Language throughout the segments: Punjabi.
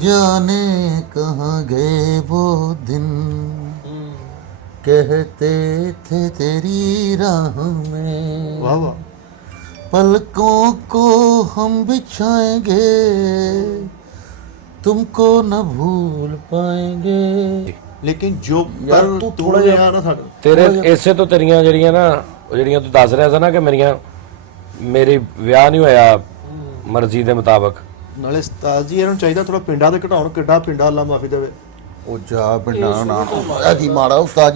जाने कहाँ गए वो दिन कहते थे तेरी राह में वाह वाह पलकों को हम बिछाएंगे तुमको न भूल पाएंगे। लेकिन जो यार पर तू तू थोड़ा थोड़ा जिਹਾ ना साਡਾ ਤੇਰੇ ਇਸੇ ਤੋਂ ਤੇਰੀਆਂ ਜਿਹੜੀਆਂ ਨਾ ਉਹ ਜਿਹੜੀਆਂ ਤੂੰ ਦੱਸ ਰਿਹਾ ਸੀ ਨਾ ਕਿ ਮੇਰੀ ਵਿਆਹ ਨਹੀਂ ਹੋਇਆ ਮਰਜ਼ੀ ਦੇ ਮੁਤਾਬਕ। ਨਾਲੇ ਉਸਤਾਦ ਜੀ ਇਹਨਾਂ ਨੂੰ ਚਾਹੀਦਾ ਥੋੜਾ ਪਿੰਡਾਂ ਤੇ ਘਟਾਉਣ ਕਿੱਡਾ ਪਿੰਡਾਂ ਅੱਲਾ ਮਾਫੀ ਦੇਵੇ। ਉਹ ਜਾ ਪਿੰਡਾਂ ਨਾ ਇਹ ਕੀ ਮਾੜਾ ਉਸਤਾਦ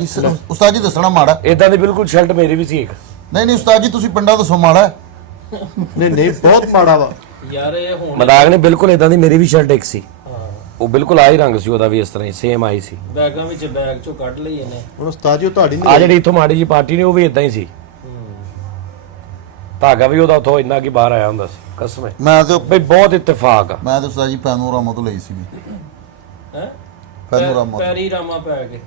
ਜੀ ਦੱਸਣਾ ਮਾੜਾ ਇਦਾਂ ਦੀ ਬਿਲਕੁਲ ਸ਼ਰਟ ਮੇਰੀ ਵੀ ਸੀ ਇੱਕ। ਨਹੀਂ ਉਸਤਾਦ ਜੀ ਤੁਸੀਂ ਪਿੰਡਾਂ ਦੱਸੋ ਮਾੜਾ ਨਹੀਂ ਨਹੀਂ ਬਹੁਤ ਮਾੜਾ ਵਾ ਯਾਰ ਇਹ ਹੁਣ ਮਜ਼ਾਕ ਨਹੀਂ, ਬਿਲਕੁਲ ਇਦਾਂ ਦੀ ਮੇਰੀ ਵੀ ਸ਼ਰਟ ਇੱਕ ਸੀ। ਉਹ ਬਿਲਕੁਲ ਆਹੀ ਰੰਗ ਸੀ ਉਹਦਾ ਵੀ ਇਸ ਤਰ੍ਹਾਂ ਹੀ ਸੇਮ ਆਈ ਸੀ। ਬੈਗਾਂ ਵਿੱਚ ਬੈਗ ਚੋਂ ਕੱਢ ਲਈ ਇਹਨੇ। ਹੁਣ ਉਸਤਾਦ ਜੀ ਉਹ ਤੁਹਾਡੀ ਆ ਨਹੀਂ ਜਿਹੜੀ ਇੱਥੋਂ ਮਾੜੀ ਜੀ ਪਾਰਟੀ ਨੇ ਉਹ ਵੀ ਇਦਾਂ ਹੀ ਸੀ। ਧਾਗਾ ਵੀ ਉਹਦਾ ਉੱਥੋਂ ਇੰਨਾ ਕੀ ਬਾਹਰ ਆਇਆ ਹੁੰਦਾ ਸੀ ਕਸਮੇ। ਮੈਂ ਤੇ ਬਈ ਬਹੁਤ ਇਤਫਾਕ ਆ। ਮੈਂ ਤੇ ਉਸਤਾਦ ਜੀ ਪੈਨੋਰਾਮਾ ਤੋਂ ਲਈ ਸੀਗੀ ਹੈ ਪੈਨੋਰਾਮਾ ਪੈਰੀ ਰਾਮਾ ਪੈ ਗਏ।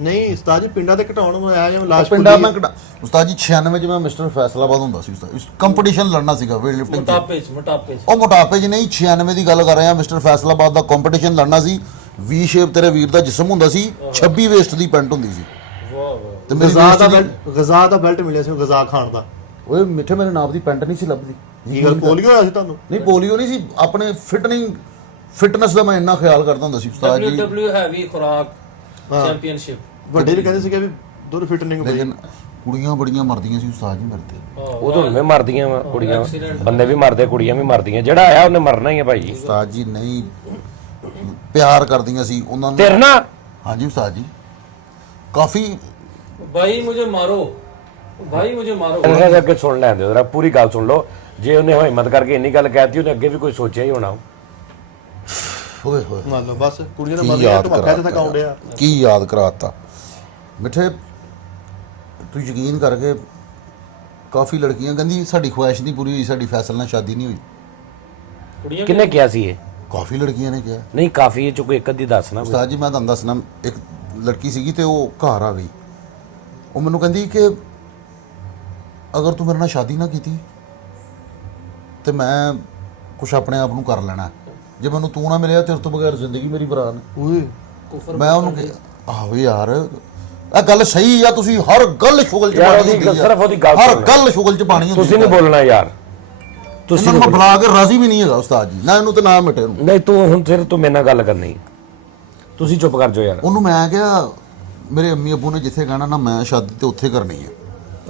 ਨਹੀਂ ਉਸਤਾਦ ਜੀ ਪਿੰਡਾਂ ਤੇ ਘਟਾਉਣ ਨੂੰ ਆਇਆ ਜਿਵੇਂ ਲਾਸ਼ ਪਿੰਡਾਂ ਮੈਂ ਉਸਤਾਦ ਜੀ 96 ਚ ਮੈਂ ਮਿਸਟਰ ਫੈਸਲਾਬਾਦ ਹੁੰਦਾ ਸੀ ਉਸਤਾਦ ਕੰਪੀਟੀਸ਼ਨ ਲੜਨਾ ਸੀਗਾ weight lifting ਚ ਮੋਟਾਪੇ ਚ ਉਹ ਮੋਟਾਪੇ 'ਚ ਨਹੀਂ 96 ਦੀ ਗੱਲ ਕਰ ਰਹੇ ਆ ਮਿਸਟਰ ਫੈਸਲਾਬਾਦ ਦਾ ਕੰਪੀਟੀਸ਼ਨ ਲੜਨਾ ਸੀ। ਵੀ ਸ਼ੇਪ ਤੇਰੇ ਵੀਰ ਦਾ ਜਿਸਮ ਹੁੰਦਾ ਸੀ 26 ਵੇਸਟ ਦੀ ਪੈਂਟ ਹੁੰਦੀ ਸੀ ਵਾਹ ਵਾਹ। ਤੇ ਮੇਰੀ ਗਜ਼ਾ ਦਾ ਬੈਲਟ ਮਿਲਿਆ ਸੀ ਗਜ਼ਾ ਖਾਨ ਦਾ। ਓਏ ਮਿੱਠੇ ਮੇਰੇ ਨਾਪ ਦੀ ਪੈਂਟ ਨਹੀਂ ਸੀ ਲੱਭਦੀ। ਕੀ ਗੱਲ ਪੋਲੀਓ ਹੋਇਆ ਸੀ ਤੁਹਾਨੂੰ? ਨਹੀਂ ਪੋਲੀਓ ਨਹੀਂ ਸੀ ਆਪਣੇ ਫਿਟਨੈਸ ਦਾ ਮੈਂ ਇੰਨਾ ਖਿਆਲ ਕਰਦਾ ਹੁੰਦਾ ਸੀ ਉਸਤਾਦ ਜੀ। WWE ਹੈਵੀ ਖੁਰਾਕ ਚੈਂਪੀਅਨਸ਼ਿਪ ਵੱਡੇ ਵੀ ਕਹਿੰਦੇ ਸੀਗੇ ਵੀ ਦੁਰ ਫਿਟਨਿੰਗ ਪਈ। ਲੇਕਿਨ ਕੁੜੀਆਂ ਬੜੀਆਂ ਮਰਦੀਆਂ ਸੀ ਉਸਤਾਦ ਜੀ ਮੇਰੇ ਤੇ। ਉਹ ਤਾਂ ਹੁਣੇ ਮਰਦੀਆਂ ਵਾ ਕੁੜੀਆਂ, ਬੰਦੇ ਵੀ ਮਰਦੇ ਕੁੜੀਆਂ ਵੀ ਮਰਦੀਆਂ। ਜਿਹੜਾ ਆਇਆ ਉਹਨੇ ਮਰਨਾ ਹੀ ਹੈ ਭਾਈ। ਉਸਤਾਦ ਜੀ ਨਹੀਂ ਪਿਆਰ ਕਰਦੀਆਂ ਸੀ ਉਹਨਾਂ ਨੂੰ। ਤੇਰੇ ਨਾਲ ਹਾਂਜੀ ਉਸਤਾਦ ਜੀ ਕਾਫੀ ਭਾਈ ਮੁਝੇ ਮਾਰੋ ਭਾਈ ਮੁਝੇ ਮਾਰੋ। ਇਹਨਾਂ ਅੱਗੇ ਸੁਣ ਲੈਂਦੇ ਹੋ ਜਰਾ ਪੂਰੀ ਗੱਲ ਸੁਣ ਲਓ। ਜੇ ਉਹਨੇ ਹਿੰਮਤ ਕਰਕੇ ਇੰਨੀ ਗੱਲ ਕਹਿਤੀ ਉਹਨੇ ਅੱਗੇ ਵੀ ਕੋਈ ਸੋਚਿਆ ਹੀ ਹੋਣਾ। ਹੋਏ ਹੋਏ ਮੰਨ ਲਓ ਬਸ ਕੁੜੀਆਂ ਦਾ ਕੀ ਮਰਜ਼ੀ ਯਾਦ ਤੋਂ ਮੱਥਾ ਤੇ ਕਾਉਂਦੇ ਆ। ਕੀ ਯਾਦ ਕਰਾਤਾ ਮਿੱਠੇ ਤੂੰ ਯਕੀਨ ਕਰਕੇ ਕਾਫੀ ਲੜਕੀਆਂ ਕਹਿੰਦੀ ਸਾਡੀ ਖੁਆਇਸ਼ ਨਹੀਂ ਪੂਰੀ ਹੋਈ, ਸਾਡੀ ਫੈਸਲ ਨਾਲ ਸ਼ਾਦੀ ਨਹੀਂ ਹੋਈ। ਕੁੜੀਆਂ ਕਿੰਨੇ ਕਿਹਾ ਸੀ ਇਹ? ਕਾਫੀ ਲੜਕੀਆਂ ਨੇ ਕਿਹਾ। ਨਹੀਂ ਕਾਫੀ ਇਹ ਚ ਕੋਈ ਇੱਕ ਅੱਧੀ ਦੱਸ ਨਾ। ਉਸਤਾਦ ਜੀ ਮੈਂ ਤੁਹਾਨੂੰ ਦੱਸਣਾ ਇੱਕ ਲੜਕੀ ਸੀਗੀ ਤੇ ਉਹ ਘਰ ਆ ਗਈ। ਉਹ ਮੈਨੂੰ ਕਹਿੰਦੀ ਕਿ ਅਗਰ ਤੂੰ ਮੇਰੇ ਨਾਲ ਸ਼ਾਦੀ ਨਾ ਕੀਤੀ ਤੇ ਮੈਂ ਕੁਛ ਆਪਣੇ ਆਪ ਨੂੰ ਕਰ ਲੈਣਾ। ਜੇ ਮੈਨੂੰ ਤੂੰ ਨਾ ਮਿਲਿਆ ਤੇਰੇ ਤੋਂ ਬਗੈਰ ਜ਼ਿੰਦਗੀ ਮੇਰੀ ਬਰਾਨ। ਓਏ ਮੈਂ ਉਹਨੂੰ ਆਹੋ ਯਾਰ ਇਹ ਗੱਲ ਸਹੀ ਆ। ਤੁਸੀਂ ਹਰ ਗੱਲ ਸ਼ੁਗਲ ਚ ਯਾਰ ਪਾਣੀ ਉਹਦੀ ਹੁੰਦੀ ਆ। ਸਿਰਫ ਉਹਦੀ ਗੱਲ ਹਰ ਸੁਣਨਾ। ਗੱਲ ਸ਼ੁਗਲ ਚ ਪਾਣੀ ਹੁੰਦੀ ਤੁਸੀਂ ਨਹੀਂ ਬੋਲਣਾ ਯਾਰ। ਤੁਸੀਂ ਮੈਂ ਬੁਲਾ ਕੇ ਰਾਜ਼ੀ ਵੀ ਨਹੀਂ ਹੈਗਾ ਉਸਤਾਦ ਜੀ ਨਾ ਇਹਨੂੰ ਤੇ ਨਾ ਮਿਟੇ ਨੂੰ। ਨਹੀਂ ਤੂੰ ਹੁਣ ਫਿਰ ਤੂੰ ਮੇਰੇ ਨਾਲ ਗੱਲ ਕਰਨੀ। ਤੁਸੀਂ ਚੁੱਪ ਕਰ ਜਾਓ ਯਾਰ। ਉਹਨੂੰ ਮੈਂ ਕਿਹਾ ਮੇਰੇ ਅੰਮੀ ਅੱਬੂ ਨੇ ਜਿੱਥੇ ਕਹਿਣਾ ਨਾ ਮੈਂ ਸ਼ਾਦੀ ਤੇ ਉੱਥੇ ਕਰਨੀ ਹੈ।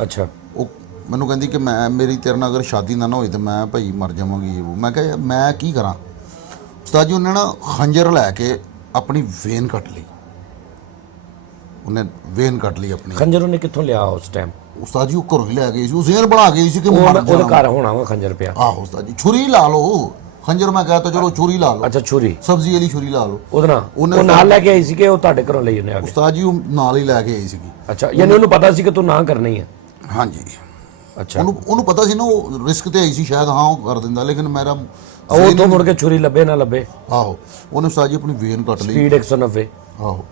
ਅੱਛਾ ਉਹ ਮੈਨੂੰ ਕਹਿੰਦੀ ਕਿ ਮੈਂ ਮੇਰੀ ਤੇਰੇ ਨਾਲ ਅਗਰ ਸ਼ਾਦੀ ਨਾ ਹੋਈ ਤੇ ਮੈਂ ਭਾਈ ਮਰ ਜਾਵਾਂਗੀ। ਉਹ ਮੈਂ ਕਿਹਾ ਮੈਂ ਕੀ ਕਰਾਂ। ਉਸਤਾਦ ਜੀ ਉਹਨੇ ਨਾ ਖੰਜਰ ਲੈ ਕੇ ਆਪਣੀ ਵੇਨ ਕੱਟ ਲਈ। ਉਹਨੇ ਵੇਨ ਕੱਟ ਲਈ ਆਪਣੀ। ਖੰਜਰ ਉਹਨੇ ਕਿੱਥੋਂ ਲਿਆ ਉਸ ਟਾਈਮ? ਉਸਤਾਦ ਜੀ ਉਹ ਘਰੋਂ ਹੀ ਲੈ ਗਏ ਸੀ। ਉਹ ਜ਼ਹਿਰ ਬਣਾ ਗਈ ਸੀ ਕਿ ਮਰ ਉਹਦੇ ਜਾਣਾ। ਘਰ ਹੋਣਾ ਵਾ ਖੰਜਰ ਪਿਆ। ਆਹੋ ਉਸਤਾਦ ਜੀ ਛੁਰੀ ਲਾ ਲਓ। ਖੰਜਰ ਮੈਂ ਕਹਤਾ ਚਲੋ ਛੁਰੀ ਲਾ ਲਓ। ਅੱਛਾ ਛੁਰੀ ਸਬਜ਼ੀ ਵਾਲੀ ਛੁਰੀ ਲਾ ਲਓ। ਉਹਦੇ ਨਾਲ ਉਹਨੇ ਉਹ ਨਾਲ ਲੈ ਕੇ ਆਈ ਸੀ ਕਿ ਉਹ ਤੁਹਾਡੇ ਘਰੋਂ ਲਈ ਉਹਨੇ ਆ ਕੇ? ਉਸਤਾਦ ਜੀ ਉਹ ਨਾਲ ਹੀ ਲੈ ਕੇ ਆਈ ਸੀਗੀ। ਅੱਛਾ ਯਾਨੀ ਉਹਨੂੰ ਪਤਾ ਸੀ ਕਿ ਤੂੰ ਨਾ ਕਰਨੀ ਹੈ। ਹਾਂਜੀ ਅੱਛਾ ਉਹਨੂੰ ਪਤਾ ਸੀ ਨਾ ਉਹ ਰਿਸਕ ਤੇ ਆਈ ਸੀ ਸ਼ਾਇਦ ਹਾਂ ਉਹ ਕਰ ਦਿੰਦਾ ਲੇਕਿਨ ਮੇਰਾ ਉਹ ਤੋਂ ਮੁੜ ਕੇ ਛੁਰੀ ਲੱਭੇ ਨਾ ਲੱਭੇ। ਆਹੋ ਉਹਨੇ ਉਸਤਾਦ ਜੀ ਆਪਣੀ ਵੇਨ ਕੱਟ ਲਈ। ਸਪੀਡ 190। ਆਹੋ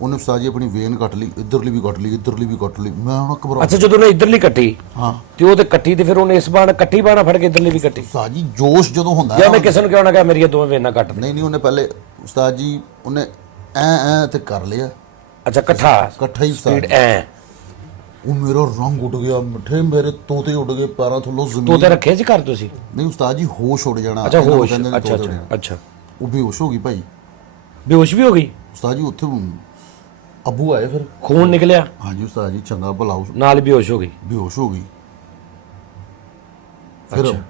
ਉਹਨੇ ਉਸਤਾਦ ਜੀ ਆਪਣੀ ਵੇਨ ਕੱਟ ਲਈ। ਇੱਧਰਲੀ ਵੀ ਕੱਟ ਲਈ ਇੱਧਰਲੀ ਵੀ ਕੱਟ ਲਈ। ਮੈਂ ਹੁਣ ਘਬਰਾ। ਅੱਛਾ ਜਦੋਂ ਉਹਨੇ ਇਧਰਲੀ ਕੱਟੀ ਹਾਂ ਤੇ ਉਹ ਤੇ ਕੱਟੀ ਤੇ ਫਿਰ ਉਹਨੇ ਇਸ ਬਾਣ ਕੱਟੀ ਬਾਣਾ ਫੜ ਕੇ ਇਧਰਲੀ ਵੀ ਕੱਟੀ। ਉਸਤਾਦ ਜੀ ਜੋਸ਼ ਜਦੋਂ ਹੁੰਦਾ ਜਾਂ ਉਹਨੇ ਕਿਸੇ ਨੂੰ ਕਿਹਾ ਨਾ ਕਿ ਮੇਰੀਆਂ ਦੋਵੇਂ ਵੇਨਾਂ ਕੱਟ ਦੇ। ਨਹੀਂ ਉਹਨੇ ਪਹਿਲੇ ਉਸਤਾਦ ਜੀ ਉਹਨੇ ਐ ਤੇ ਕਰ ਲਿਆ। ਅੱਛਾ ਇਕੱਠਾ ਇਕੱਠਾ ਹੀ ਉਸਤਾਦ ਸਪੀਡ ਐ। ਉਹ ਮੇਰਾ ਰੰਗ ਉੱਡ ਗਿਆ ਮਿੱਠੇ ਮੇਰੇ ਤੋਤੇ ਉੱਡ ਗਏ ਪੈਰਾਂ ਥੱਲੋਂ ਜ਼ਮੀਨ। ਤੋਤੇ ਰੱਖੇ ਸੀ ਘਰ ਤੁਸੀਂ? ਨਹੀਂ ਉਸਤਾਦ ਜੀ ਹੋਸ਼ ਉੱਡ ਜਾਣਾ। ਅੱਛਾ ਇਹਨਾਂ ਨੂੰ ਹੋਸ਼। ਕਹਿੰਦੇ ਨੇ ਅੱਛਾ ਤੋਤੇ ਉੱਡ ਜਾਣਾ। ਅੱਛਾ ਉਹ ਬੇਹੋਸ਼ ਹੋ ਗਈ ਭਾਈ। ਬੇਹੋਸ਼ ਵੀ ਹੋ ਗਈ? ਉਸਤਾਦ ਜੀ ਉੱਥੇ ਅੱਬੂ ਆਏ ਫਿਰ। ਖੂਨ ਨਿਕਲਿਆ ਹਾਂਜੀ ਉਸਤਾਦ ਜੀ ਚੰਗਾ ਭਲਾ ਨਾਲ ਬੇਹੋਸ਼ ਹੋ ਗਈ? ਬੇਹੋਸ਼ ਹੋ ਗਈ।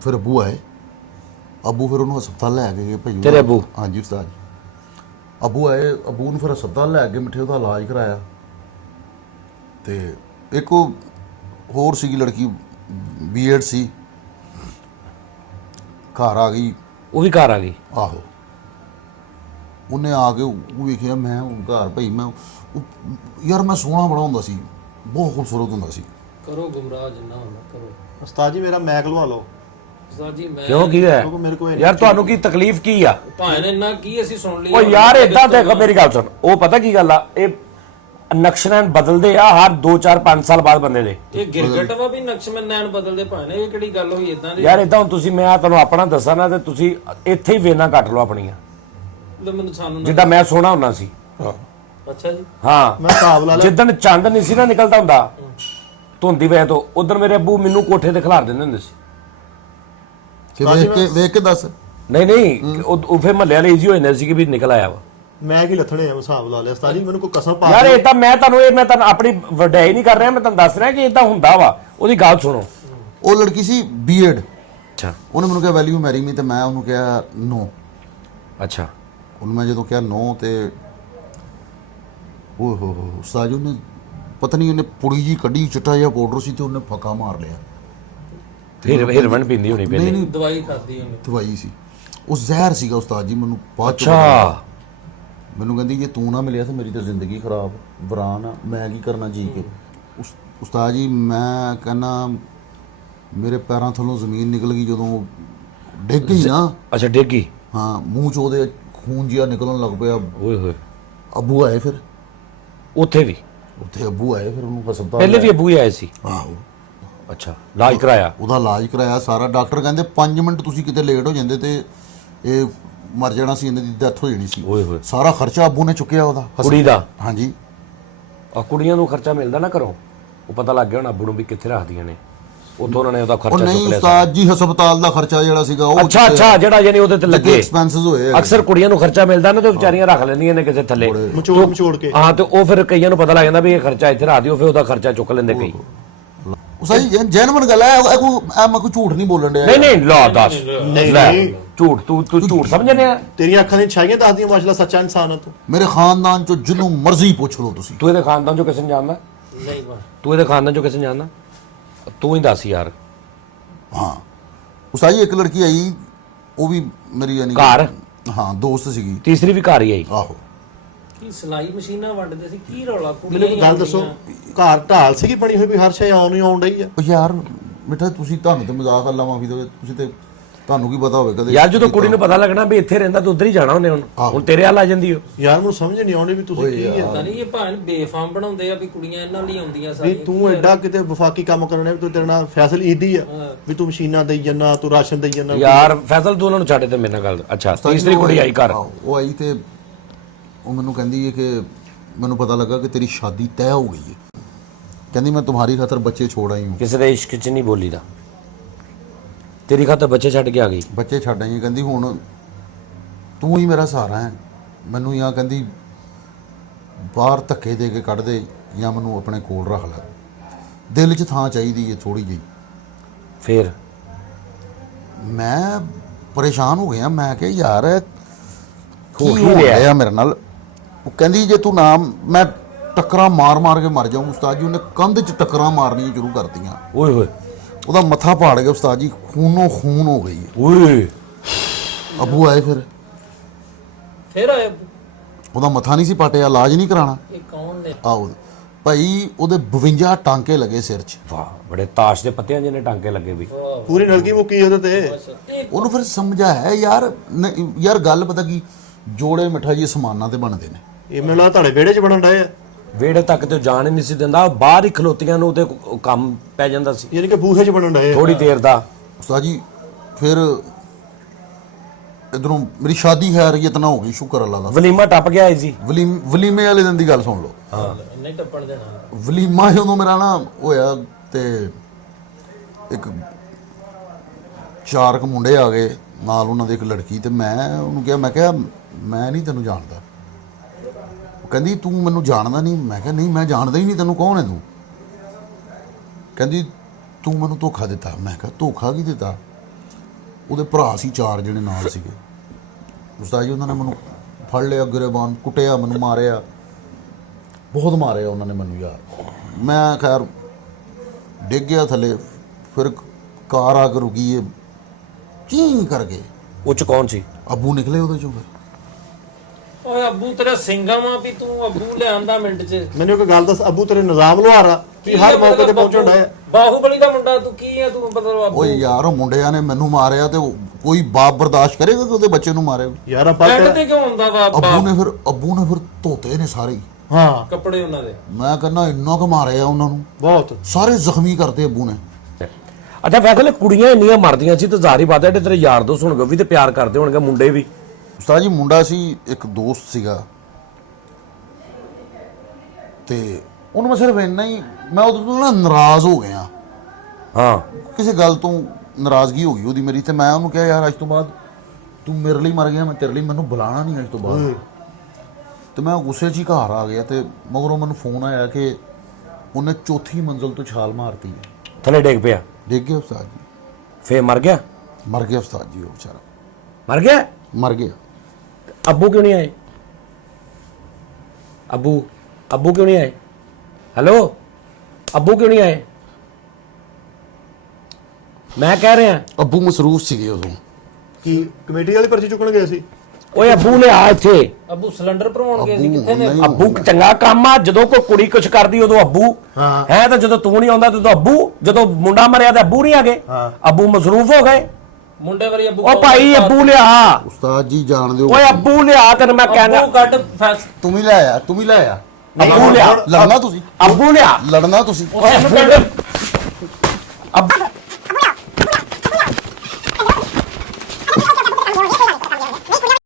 ਫਿਰ ਅੱਬੂ ਆਏ। ਅੱਬੂ ਫਿਰ ਉਹਨੂੰ ਹਸਪਤਾਲ ਲੈ ਕੇ ਗਏ ਭਾਈ। ਤੇਰੇ ਅੱਬੂ? ਹਾਂਜੀ ਉਸਤਾਦ ਜੀ ਅੱਬੂ ਆਏ। ਅੱਬੂ ਨੂੰ ਫਿਰ ਹਸਪਤਾਲ ਲੈ ਕੇ ਮਿੱਠੇ ਉਹਦਾ ਇਲਾਜ ਕਰਾਇਆ। ਤੇ ਇੱਕ ਉਹ ਹੋਰ ਸੀਗੀ ਲੜਕੀ ਬੀਐਡ ਸੀ ਘਰ ਆ ਗਈ। ਉਹ ਵੀ ਘਰ ਆ ਗਈ? ਆਹੋ ਉਹਨੇ ਆ ਕੇ ਉਹ ਵੇਖਿਆ ਮੈਂ ਘਰ ਭਾਈ ਮੈਂ ਯਾਰ ਮੈਂ ਸੋਹਣਾ ਬੜਾ ਹੁੰਦਾ ਸੀ ਬਹੁਤ ਖੂਬਸੂਰਤ ਹੁੰਦਾ ਸੀ। ਕਰੋ ਗੁੰਮਰਾਹ ਜਿੰਨਾ ਹੁੰਦਾ ਕਰੋ। ਉਸਤਾਦ ਜੀ ਮੇਰਾ ਮੈਕ ਲਵਾ ਲਓ। ਉਸਤਾਦ ਜੀ ਮੈਂ ਕਿਉਂ ਕੀ ਹੈ ਕਿਉਂਕਿ ਮੇਰੇ ਕੋਲ ਯਾਰ? ਤੁਹਾਨੂੰ ਕੀ ਤਕਲੀਫ ਕੀ ਆ? ਭਾਵੇਂ ਨੇ ਇੰਨਾ ਕੀ ਅਸੀਂ ਸੁਣ ਲਈ। ਓ ਯਾਰ ਇਦਾਂ ਦੇਖ ਮੇਰੀ ਗੱਲ ਸੁਣ। ਉਹ ਪਤਾ ਕੀ ਗੱਲ ਆ ਇਹ ਨਕਸ਼ਨੈਣ ਬਦਲਦੇ ਆ ਹਰ 2 4 5 ਸਾਲ ਬਾਅਦ ਬੰਦੇ ਦੇ। ਇਹ ਗਿਰਗਟ ਵਾ ਵੀ ਨਕਸ਼ਮਨ ਨੈਣ ਬਦਲਦੇ ਭਾਣੇ, ਇਹ ਕਿਹੜੀ ਗੱਲ ਹੋਈ ਇਦਾਂ ਦੀ? ਯਾਰ ਇਦਾਂ ਹੁਣ ਤੁਸੀਂ, ਮੈਂ ਤੁਹਾਨੂੰ ਆਪਣਾ ਦੱਸਾਂ ਨਾ, ਤੇ ਤੁਸੀਂ ਇੱਥੇ ਹੀ ਵੇਨਾ ਕੱਟ ਲਓ ਆਪਣੀਆਂ, ਲੈ ਮੈਨੂੰ ਸਾਨੂੰ ਨਾ- ਜਿੱਦਾਂ ਮੈਂ ਸੋਹਣਾ ਹੁੰਦਾ ਸੀ। ਅੱਛਾ ਜੀ। ਹਾਂ, ਮੈਂ ਹਿਸਾਬ ਲਾ ਲਿਆ। ਜਿੱਦਣ ਚੰਦ ਨਹੀਂ ਸੀ ਨਾ ਨਿਕਲਦਾ ਹੁੰਦਾ ਧੁੰਦੀ ਵਜ੍ਹਾ ਤੋਂ, ਉਦੋਂ ਮੇਰੇ ਅੱਬੂ ਮੈਨੂੰ ਕੋਠੇ ਤੇ ਖਿਲਾਰ ਦਿੰਦੇ ਹੁੰਦੇ ਸੀ। ਕਿ ਵੇਖ ਕੇ ਦੱਸ। ਨਹੀਂ ਉਹ ਫੇ ਮਹੱਲੇ ਵਾਲੇ ਈਜ਼ੀ ਹੋ ਜਾਂਦੇ ਸੀ ਕਿ ਵੀ ਨਿਕਲ ਆਇਆ ਵਾ। ਮੈਂ ਕੀ ਲੱਥਣੇ ਆ, ਹਿਸਾਬ ਲਾ ਲਿਆ ਉਸਤਾਦ ਜੀ, ਮੈਨੂੰ ਕੋਈ ਕਸਮ ਪਾ ਯਾਰ ਦਿਓ। ਇਹ ਤਾਂ ਮੈਂ ਤੁਹਾਨੂੰ ਆਪਣੀ ਵਡਿਆਈ ਨਹੀਂ ਕਰ ਰਿਹਾ, ਮੈਂ ਤੁਹਾਨੂੰ ਦੱਸ ਰਿਹਾ ਕਿ ਇਦਾਂ ਹੁੰਦਾ ਵਾ। ਉਹਦੀ ਗੱਲ ਸੁਣੋ। ਉਹ ਲੜਕੀ ਸੀ ਬੀਐਡ, ਅੱਛਾ ਉਹਨੇ ਮੈਨੂੰ ਕਿਹਾ ਵੈਲਿਊ ਮੈਰੀ ਮੀ, ਤੇ ਮੈਂ ਉਹਨੂੰ ਕਿਹਾ ਨੋ। ਅੱਛਾ ਉਹਨੂੰ ਮੈਂ ਜਦੋਂ ਕਿਹਾ ਨੋ ਤੇ ਓਹ ਹੋ ਉਸਤਾਦ ਜੀ, ਉਹਨੇ ਪਤਾ ਨਹੀਂ ਉਹਨੇ ਪੁੜੀ ਜੀ ਕੱਢੀ, ਚਿੱਟਾ ਜਿਹਾ ਪਾਊਡਰ ਸੀ ਤੇ ਉਹਨੇ ਫੱਕਾ ਮਾਰ ਲਿਆ। ਹਿਰਵਣ ਪੀਂਦੀ ਹੋਣੀ ਨਹੀਂ ਪਹਿਲੇ। ਨਹੀਂ ਦਵਾਈ ਖਾਦੀ ਉਹਨੇ। ਦਵਾਈ ਸੀ, ਉਹ ਜ਼ਹਿਰ ਸੀਗਾ ਉਸਤਾਦ ਜੀ। ਮੈਨੂੰ ਬਾਅਦ ਚੋਂ ਅੱਛਾ ਮੈਨੂੰ ਕਹਿੰਦੀ ਜੇ ਤੂੰ ਨਾ ਮਿਲਿਆ ਤਾਂ ਮੇਰੀ ਤਾਂ ਜ਼ਿੰਦਗੀ ਖਰਾਬ ਵਰਾਨ ਆ, ਮੈਂ ਕੀ ਕਰਨਾ ਜੀ ਕੇ। ਉਸਤਾਦ ਜੀ ਮੈਂ ਕਹਿੰਦਾ ਮੇਰੇ ਪੈਰਾਂ ਥੱਲੋਂ ਜ਼ਮੀਨ ਨਿਕਲ ਗਈ ਜਦੋਂ ਉਹ ਡਿੱਗ ਗਈ ਨਾ। ਅੱਛਾ ਡੇਗੀ। ਹਾਂ, ਮੂੰਹ ਚ ਉਹਦੇ ਖੂਨ ਜਿਹਾ ਨਿਕਲਣ ਲੱਗ ਪਿਆ। ਓਏ ਹੋਏ, ਅੱਬੂ ਆਏ ਫਿਰ ਉੱਥੇ ਵੀ ਉੱਥੇ ਅੱਬੂ ਆਏ ਫਿਰ ਉਹਨੂੰ ਹਸਪਤਾਲ ਪਹਿਲੇ ਵੀ ਅੱਬੂ ਹੀ ਆਏ ਸੀ। ਆਹੋ, ਅੱਛਾ ਇਲਾਜ ਕਰਾਇਆ। ਉਹਦਾ ਇਲਾਜ ਕਰਾਇਆ ਸਾਰਾ। ਡਾਕਟਰ ਕਹਿੰਦੇ 5 ਮਿੰਟ ਤੁਸੀਂ ਕਿਤੇ ਲੇਟ ਹੋ ਜਾਂਦੇ ਤੇ ਇਹ ਮਰ ਜਾਣਾ ਸੀ, ਇਹਨਾਂ ਦੀ ਡੈਥ ਹੋ ਜਾਣੀ ਸੀ। ਓਏ ਹੋਏ, ਸਾਰਾ ਖਰਚਾ ਅੱਬੂ ਨੇ ਚੁੱਕਿਆ ਉਹਦਾ। ਕੁੜੀ ਦਾ? ਹਾਂਜੀ। ਆ ਕੁੜੀਆਂ ਨੂੰ ਖਰਚਾ ਮਿਲਦਾ ਨਾ ਘਰੋਂ, ਉਹ ਪਤਾ ਲੱਗ ਗਿਆ ਹੁਣ ਅੱਬੂ ਨੂੰ ਵੀ ਕਿੱਥੇ ਰੱਖਦੀਆਂ ਨੇ, ਉੱਥੋਂ ਉਹਨਾਂ ਨੇ ਉਹਦਾ ਉਹ ਖਰਚਾ ਨਹੀਂ ਚੁੱਕ ਲਿਆ। ਉਸਤਾਦ ਜੀ, ਹਸਪਤਾਲ ਦਾ ਖਰਚਾ ਜਿਹੜਾ ਸੀਗਾ ਉਹ ਅੱਛਾ ਅੱਛਾ, ਜਿਹੜਾ ਯਾਨੀ ਉਹਦੇ ਤੇ ਲੱਗੇ ਐਕਸਪੈਂਸਸ ਹੋਏ ਆ। ਅਕਸਰ ਕੁੜੀਆਂ ਨੂੰ ਖਰਚਾ ਮਿਲਦਾ ਨਾ ਤੇ ਉਹ ਵਿਚਾਰੀਆਂ ਰੱਖ ਲੈਂਦੀਆਂ ਨੇ ਕਿਸੇ ਥੱਲੇ। ਮਚੋੜ ਕੇ। ਹਾਂ, ਤੇ ਉਹ ਫਿਰ ਕਈਆਂ ਨੂੰ ਪਤਾ ਲੱਗ ਜਾਂਦਾ ਵੀ ਇਹ ਖਰਚਾ ਇੱਥੇ ਰੱਖ ਦਿਓ, ਫਿਰ ਉਹਦਾ ਖਰਚਾ ਚੁੱਕ ਲੈਂਦੇ ਕਈ। ਉਸਤਾਦ ਜੀ ਜੈਨੂਇਨ ਗੱਲ ਹੈ, ਮੈਂ ਕੋਈ ਝੂਠ ਨਹੀਂ ਬੋਲਣ ਡਿਆ। ਨਹੀਂ ਨਹੀਂ, ਲਾ ਦੱਸ। ਨਹੀਂ, ਲੈ, ਨਹੀਂ। ਝੂਠ ਤੂੰ ਝੂਠ ਸਮਝਨੇ ਆ? ਤੇਰੀਆਂ ਅੱਖਾਂ ਦੀਆਂ ਛਾਈਆਂ ਦੱਸਦੀਆਂ ਮਾਸ਼ਾਅੱਲਾ ਸੱਚਾ ਇਨਸਾਨ ਆ ਤੂੰ। ਮੇਰੇ ਖਾਨਦਾਨ ਚੋਂ ਜਿਹਨੂੰ ਮਰਜ਼ੀ ਪੁੱਛ ਲਓ ਤੁਸੀਂ। ਤੂੰ ਇਹਦੇ ਖਾਨਦਾਨ ਚੋਂ ਕਿਸੇ ਨੂੰ ਜਾਣਦਾ? ਨਹੀਂ ਬਾ ਤੂੰ ਇਹਦੇ ਖਾਨਦਾਨ ਚੋਂ ਕਿਸੇ ਨੂੰ ਜਾਣਦਾ? ਤੂੰ ਹੀ ਦੱਸ ਯਾਰ। ਹਾਂ ਉਸਤਾਦ ਜੀ, ਇੱਕ ਲੜਕੀ ਆਈ, ਉਹ ਵੀ ਮੇਰੀ ਯਾਨੀ ਘਰ? ਹਾਂ ਦੋਸਤ ਸੀਗੀ। ਤੀਸਰੀ ਵੀ ਘਰ ਹੀ ਆਈ। ਆਹੋ, ਕੀ ਸਲਾਈ ਮਸ਼ੀਨਾਂ ਵੰਡਦੇ ਸੀ, ਕੀ ਰੌਲਾ? ਕੁੜੀਆਂ ਮੈਨੂੰ ਹੀ ਗੱਲ ਦੱਸੋ, ਘਰ ਢਾਲ ਸੀਗੀ ਬਣੀ ਹੋਈ ਵੀ ਹਰ ਸ਼ੈ ਆਉਣ ਹੀ ਆਉਣ ਡਈ ਆ? ਉਹ ਯਾਰ ਮਿੱਠਾ, ਤੁਸੀਂ ਤੁਹਾਨੂੰ ਤੇ ਮਜ਼ਾਕ ਅੱਲਾ ਮਾਫੀ ਦੇਵੇ, ਤੁਸੀਂ ਤੇ ਤੁਹਾਨੂੰ ਕੀ ਪਤਾ ਹੋਵੇ ਕਦੇ। ਯਾਰ ਜਦੋਂ ਕੁੜੀ ਨੂੰ ਪਤਾ ਲੱਗਣਾ ਵੀ ਇੱਥੇ ਰਹਿੰਦਾ ਤਾਂ ਉਧਰ ਹੀ ਜਾਣਾ ਉਹਨੇ। ਹੁਣ ਤੇਰੇ ਹਾਲ ਆ ਜਾਂਦੀ ਉਹ। ਯਾਰ ਮੈਨੂੰ ਸਮਝ ਨਹੀਂ ਆਉਂਦੀ ਵੀ ਤੁਸੀਂ ਕੀ ਆ। ਪਤਾ ਨਹੀਂ ਇਹ ਭਾਣ ਬੇਫਾਮ ਬਣਾਉਂਦੇ ਆ ਵੀ ਕੁੜੀਆਂ ਇਹਨਾਂ ਲਈ ਆਉਂਦੀਆਂ ਵੀ ਸਾਰੀਆਂ। ਤੂੰ ਐਡਾ ਕਿਤੇ ਵਫਾਕੀ ਕੰਮ ਕਰਨੇ ਵੀ ਤੂੰ ਤੇਰੇ ਨਾਲ ਫੈਸਲ ਈਦੀ ਆ ਵੀ ਤੂੰ ਮਸ਼ੀਨਾਂ ਦੇਈ ਜੰਨਾ, ਤੂੰ ਰਾਸ਼ਨ ਦੇਈ ਜੰਨਾ। ਯਾਰ ਫੈਸਲ ਤੂੰ ਉਹਨਾਂ ਨੂੰ ਛੱਡ ਤੇ ਮੇਰੇ ਨਾਲ ਗੱਲ। ਅੱਛਾ, ਤੀਸਰੀ ਕੁੜੀ ਆਈ ਘਰ। ਉਹ ਆਈ ਤੇ ਉਹ ਮੈਨੂੰ ਕਹਿੰਦੀ ਹੈ ਕਿ ਮੈਨੂੰ ਪਤਾ ਲੱਗਾ ਕਿ ਤੇਰੀ ਸ਼ਾਦੀ ਤੈਅ ਹੋ ਗਈ ਹੈ। ਕਹਿੰਦੀ ਮੈਂ तुम्हारी खातर बच्चे छोड़ आई हूँ। ਕਿਸੇ ਦੇ ਇਸ਼ਕ 'ਚ ਨਹੀਂ ਬੋਲੀ ਦਾ। ਤੇਰੀ ਖਾਤਰ ਬੱਚੇ ਛੱਡ ਕੇ ਆ ਗਈ। ਬੱਚੇ ਛੱਡ ਆਈ। ਕਹਿੰਦੀ ਹੁਣ ਤੂੰ ਹੀ ਮੇਰਾ ਸਹਾਰਾ ਹੈ, ਮੈਨੂੰ ਜਾਂ ਕਹਿੰਦੀ ਬਾਹਰ ਧੱਕੇ ਦੇ ਕੇ ਕੱਢ ਦੇ ਜਾਂ ਮੈਨੂੰ ਆਪਣੇ ਕੋਲ ਰੱਖ ਲੈ, ਦਿਲ 'ਚ ਥਾਂ ਚਾਹੀਦੀ ਹੈ ਥੋੜੀ ਜਿਹੀ। ਫੇਰ ਮੈਂ ਪਰੇਸ਼ਾਨ ਹੋ ਗਿਆ, ਮੈਂ ਕਿਹਾ ਯਾਰ ਹੋ ਕੀ ਕੀ ਹੋ ਰਿਹਾ? ਰਿਹਾ ਮੇਰੇ ਨਾਲ। ਉਹ ਕਹਿੰਦੀ ਜੇ ਤੂੰ ਨਾ, ਮੈਂ ਟੱਕਰਾਂ ਮਾਰ ਮਾਰ ਕੇ ਮਰ ਜਾਊਂ। ਉਸਤਾਦ ਜੀ ਉਹਨੇ ਕੰਧ 'ਚ ਟੱਕਰਾਂ ਮਾਰਨੀਆਂ ਸ਼ੁਰੂ ਕਰਤੀਆਂ। ਓਏ ਹੋਏ ਉਹਦਾ ਮੱਥਾ ਪਾੜ ਗਿਆ ਉਸਤਾਦ ਜੀ, ਖੂਨੋਂ ਖੂਨ ਹੋ ਗਈ। ਓਏ। ਅੱਬੂ ਆਏ ਫਿਰ ਆਏ ਉਹਦਾ ਮੱਥਾ ਨਹੀਂ ਸੀ ਪਾਟਿਆ, ਇਲਾਜ ਨਹੀਂ ਕਰਾਣਾ। ਇਹ ਕੌਣ ਨੇ? ਆਓ ਭਾਈ, ਉਹਦੇ 52 ਟਾਂਕੇ ਲੱਗੇ ਸਿਰ 'ਚ। ਵਾਹ, ਬੜੇ ਤਾਸ਼ ਦੇ ਪੱਤਿਆਂ ਜਿਹਨੇ ਟਾਂਕੇ ਲੱਗੇ ਵੀ। ਪੂਰੀ ਨਲਕੀ ਮੁੱਕੀ ਉਹਦੇ ਤੇ। ਇਹ ਉਹਨੂੰ ਫਿਰ ਸਮਝਾਇਆ ਯਾਰ ਯਾਰ ਗੱਲ ਪਤਾ ਕੀ, ਜੋੜੇ ਮਿੱਠਾ ਜੀ ਸਮਾਨਾਂ ਤੇ ਬਣਦੇ ਨੇ। ਇਹ ਮੈਨੂੰ ਲੱਗਦਾ ਤੁਹਾਡੇ ਵਿਹੜੇ 'ਚ ਬਣਨ ਡਏ ਆ। ਵਿਹੜੇ ਤੱਕ ਤੇ ਜਾਣ ਹੀ ਨਹੀਂ ਸੀ ਦਿੰਦਾ, ਬਾਹਰ ਹੀ ਖਲੋਤੀਆਂ ਨੂੰ ਤੇ ਕੰਮ ਪੈ ਜਾਂਦਾ ਸੀ ਯਾਨੀ ਕਿ ਬੂਹੇ 'ਚ ਬਣਨ ਡਏ ਆ। ਥੋੜੀ ਦੇਰ ਦਾ। ਉਸਤਾਦ ਜੀ ਫਿਰ ਇਧਰੋਂ ਮੇਰੀ ਸ਼ਾਦੀ ਖੈਰ ਇਤਨਾ ਹੋ ਗਈ, ਸ਼ੁਕਰ ਅੱਲਾ ਦਾ। ਵਲੀਮਾ ਟੱਪ ਗਿਆ ਸੀ। ਵਲੀਮੇ ਵਾਲੇ ਦਿਨ ਦੀ ਗੱਲ ਸੁਣ ਲਓ। ਨਹੀਂ ਟੱਪਣ ਦੇਣਾ। ਵਲੀਮਾ ਜਦੋਂ ਮੇਰਾ ਨਾ ਹੋਇਆ ਤੇ ਇੱਕ 4 ਮੁੰਡੇ ਆ ਗਏ ਨਾਲ, ਉਹਨਾਂ ਦੇ ਇੱਕ ਲੜਕੀ, ਤੇ ਮੈਂ ਉਹਨੂੰ ਕਿਹਾ, ਮੈਂ ਕਿਹਾ ਮੈਂ ਨਹੀਂ ਤੈਨੂੰ ਜਾਣਦਾ। ਉਹ ਕਹਿੰਦੀ ਤੂੰ ਮੈਨੂੰ ਜਾਣਦਾ ਨਹੀਂ। ਮੈਂ ਕਿਹਾ ਨਹੀਂ, ਮੈਂ ਜਾਣਦਾ ਹੀ ਨਹੀਂ ਤੈਨੂੰ, ਕੌਣ ਹੈ ਤੂੰ? ਕਹਿੰਦੀ ਤੂੰ ਮੈਨੂੰ ਧੋਖਾ ਦਿੱਤਾ। ਮੈਂ ਕਿਹਾ ਧੋਖਾ ਕੀ ਦਿੱਤਾ? ਉਹਦੇ ਭਰਾ ਸੀ 4 ਜਣੇ ਨਾਲ ਸੀਗੇ। ਉਸਤਾਦ ਜੀ ਉਹਨਾਂ ਨੇ ਮੈਨੂੰ ਫੜ ਲਿਆ, ਗਰੇਬਾਨ ਕੁੱਟਿਆ, ਮੈਨੂੰ ਮਾਰਿਆ, ਬਹੁਤ ਮਾਰਿਆ ਉਹਨਾਂ ਨੇ ਮੈਨੂੰ ਯਾਰ। ਮੈਂ ਖੈਰ ਡਿੱਗ ਗਿਆ ਥੱਲੇ। ਫਿਰ ਕਾਰ ਆ ਕੇ ਰੁਕੀ, ਕੀ ਕਰ ਗਏ। ਉਹ ਚ ਕੌਣ ਸੀ? ਅੱਬੂ ਨਿਕਲੇ ਉਹਦੇ ਚੋਂ। ਫਿਰ ਓਏ ਅੱਬੂ ਤੇਰਾ ਸਿੰਘਾਂ ਵਾਂ ਵੀ ਤੂੰ ਅੱਬੂ ਲਿਆਂਦਾ ਮਿੰਟ 'ਚ। ਮੈਨੂੰ ਇੱਕ ਗੱਲ ਦੱਸ, ਅੱਬੂ ਤੇਰੇ ਨਿਜ਼ਾਮ ਲੁਹਾਰਾ ਕੀ ਹਰ ਮੌਕੇ ਤੇ ਪਹੁੰਚਣ ਡਏ ਆ? ਬਾਹੂਬਲੀ ਦਾ ਮੁੰਡਾ ਤੂੰ, ਕੀ ਆ ਤੂੰ? ਮਤਲਬ ਅੱਬੂ ਓਏ ਯਾਰ, ਉਹ ਮੁੰਡਿਆਂ ਨੇ ਮੈਨੂੰ ਮਾਰਿਆ ਤੇ ਕੋਈ ਬਾਪ ਬਰਦਾਸ਼ਤ ਕਰੇਗਾ ਕਿ ਉਹਦੇ ਬੱਚੇ ਨੂੰ ਮਾਰੇ? ਯਾਰ ਆਪਾਂ ਪਿੰਡ ਤੇ ਕਿਉਂ ਹੁੰਦਾ ਵਾ? ਅੱਬੂ ਨੇ ਫਿਰ ਧੋਤੇ ਨੇ ਸਾਰੇ ਹੀ। ਹਾਂ ਕੱਪੜੇ ਉਹਨਾਂ ਦੇ। ਮੈਂ ਕਹਿੰਦਾ ਇੰਨਾ ਕੁ ਮਾਰਿਆ ਉਹਨਾਂ ਨੂੰ, ਬਹੁਤ ਸਾਰੇ ਜ਼ਖਮੀ ਕਰਤੇ ਅੱਬੂ ਨੇ। ਅੱਛਾ ਫੈਸਲੇ ਕੁੜੀਆਂ ਇੰਨੀਆਂ ਮਰਦੀਆਂ ਸੀ ਤੇ ਜ਼ਾਹਰੀ ਬਾਤ ਹੈ ਜਿਹੜੇ ਤੇਰੇ ਯਾਰ ਦੋਸਤ ਹੋਣਗੇ ਉਹ ਵੀ ਤੇ ਪਿਆਰ ਕਰਦੇ ਹੋਣਗੇ, ਮੁੰਡੇ ਵੀ। ਉਸਤਾਦ ਜੀ ਮੁੰਡਾ ਸੀ, ਇੱਕ ਦੋਸਤ ਸੀਗਾ, ਤੇ ਉਹਨੂੰ ਮੈਂ ਸਿਰਫ ਇੰਨਾ ਹੀ, ਮੈਂ ਉਹਦੇ ਤੋਂ ਨਾ ਨਾਰਾਜ਼ ਹੋ ਗਿਆ। ਹਾਂ ਕਿਸੇ ਗੱਲ ਤੋਂ ਨਾਰਾਜ਼ਗੀ ਹੋ ਗਈ ਉਹਦੀ ਮੇਰੀ, ਤੇ ਮੈਂ ਉਹਨੂੰ ਕਿਹਾ ਯਾਰ ਅੱਜ ਤੋਂ ਬਾਅਦ ਤੂੰ ਮੇਰੇ ਲਈ ਮਰ ਗਿਆ, ਮੈਂ ਤੇਰੇ ਲਈ, ਮੈਨੂੰ ਬੁਲਾਣਾ ਨਹੀਂ ਅੱਜ ਤੋਂ ਬਾਅਦ। ਤੇ ਮੈਂ ਗੁੱਸੇ 'ਚ ਹੀ ਘਰ ਆ ਗਿਆ, ਤੇ ਮਗਰੋਂ ਮੈਨੂੰ ਫੋਨ ਆਇਆ ਕਿ ਉਹਨੇ ਚੌਥੀ ਮੰਜ਼ਲ ਤੋਂ ਛਾਲ ਮਾਰਤੀ ਹੈ। ਥੱਲੇ ਡੇਗ ਪਿਆ, ਡਿੱਗ ਗਿਆ ਉਸਤਾਦ ਜੀ, ਫੇਰ ਮਰ ਗਿਆ। ਮਰ ਗਿਆ ਉਸਤਾਦ ਜੀ, ਉਹ ਵਿਚਾਰਾ ਮਰ ਗਿਆ। ਮਰ ਗਿਆ। ਅੱਬੂ ਕਿਉਂ ਨਹੀਂ ਆਏ? ਅੱਬੂ ਕਿਉਂ ਨਹੀਂ ਆਏ? ਹੈਲੋ, ਅੱਬੂ ਕਿਉਂ ਨਹੀਂ ਆਏ? ਮੈਂ ਕਹਿ ਰਿਹਾ ਅੱਬੂ ਮਸਰੂਫ ਸੀਗੇ ਉਦੋਂ। ਕੀ ਕਮੇਟੀ ਵਾਲੀ ਪਰਚੀ ਚੁੱਕਣ ਗਏ ਸੀ? ਓਏ ਅੱਬੂ ਲਿਆ ਇੱਥੇ। ਅੱਬੂ ਸਿਲੰਡਰ ਭਰਵਾਉਣ ਗਏ ਸੀ, ਕਿੱਥੇ ਨੇ? ਨਹੀਂ, ਅੱਬੂ ਚੰਗਾ ਕੰਮ ਆ, ਜਦੋਂ ਕੋਈ ਕੁੜੀ ਕੁਛ ਕਰਦੀ ਉਦੋਂ ਅੱਬੂ ਹਾਂ। ਹੈ, ਤਾਂ ਜਦੋਂ ਤੂੰ ਨਹੀਂ ਆਉਂਦਾ ਤੇ ਅੱਬੂ, ਜਦੋਂ ਮੁੰਡਾ ਮਰਿਆ ਤੇ ਅੱਬੂ ਨਹੀਂ ਆ ਗਏ। ਹਾਂ। ਅੱਬੂ ਮਸਰੂਫ ਹੋ ਗਏ। ਮੁੰਡੇ ਵਾਲੀ ਅੱਬੂ। ਓ ਭਾਈ ਅੱਬੂ ਲਿਆ, ਉਸਤਾਦ ਜੀ ਜਾਣਦੇ ਹੋ, ਓਏ ਅੱਬੂ ਲਿਆ, ਤੈਨੂੰ ਮੈਂ ਕਹਿੰਦਾ। ਅੱਬੂ ਕੱਢ ਫੈਸ। ਤੂੰ ਵੀ ਲੈ ਆਇਆ, ਤੂੰ ਵੀ ਲੈ ਆ। ਅੱਬੂ ਲਿਆ, ਲੜਨਾ ਤੁਸੀਂ, ਅੱਬੂ ਲਿਆ, ਲੜਨਾ ਤੁਸੀਂ। ਓਏ ਅੱਬੂ